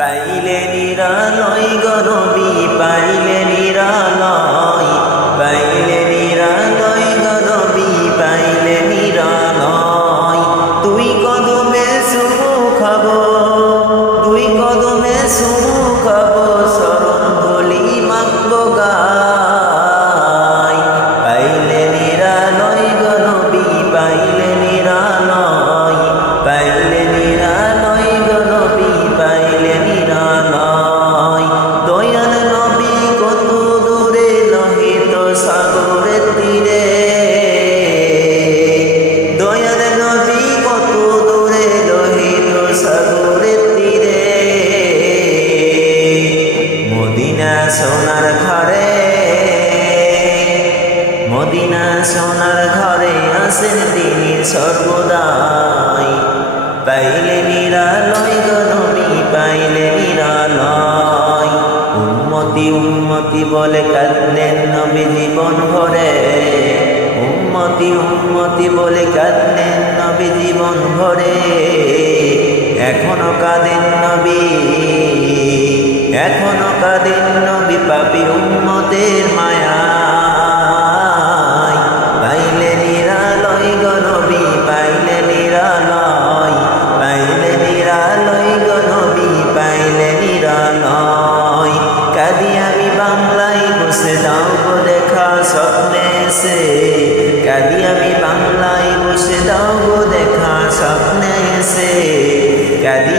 পাইলে নিরালয় গো নবী, পাইলে নিরালয়, পাইলে নিরালয় গো নবী, পাইলে নিরালয়। দুই কদমে চুমু খাবো, দুই কদমে চুমু খাবো, শরণ ধলি মাখবো গায়। পাইলে নিরালয় গো নবী, পাইলে নিরালয়, পাইলে নিরালয় গো নবী, পাইলে নিরালয়। দয়াল নবী কত দূরে লোহিত সাগরের তীরে, দয়াল নবী কত দূরে লোহিত সাগরের তীরে। মদিনা সোনার ঘরে, মদিনা সোনার ঘরে আসেন তিনি সর্বদাই। পাইলে নিরালয় গো নবী, পাইলে নিরালয়। উম্মতি উম্মতি বলে কাঁদলেন নবী জীবন ভরে, উম্মতি উম্মতি বলে কাঁদলেন নবী জীবন ভরে। এখনো কাঁদেন নবী, এখনো কাঁদেন নবী পাপী উম্মতের মায়ায়। পাইলে নিরালয় গো নবী, পাইলে নিরালয়, পাইলে নিরালয় গো নবী, পাইলে নিরালয়। কাঁদি আমি বাংলায় বসে দাও গো দেখা স্বপ্নে এসে, কাঁদি আমি বাংলায় বসে দাও গো দেখা স্বপ্নে এসে। কাঁদি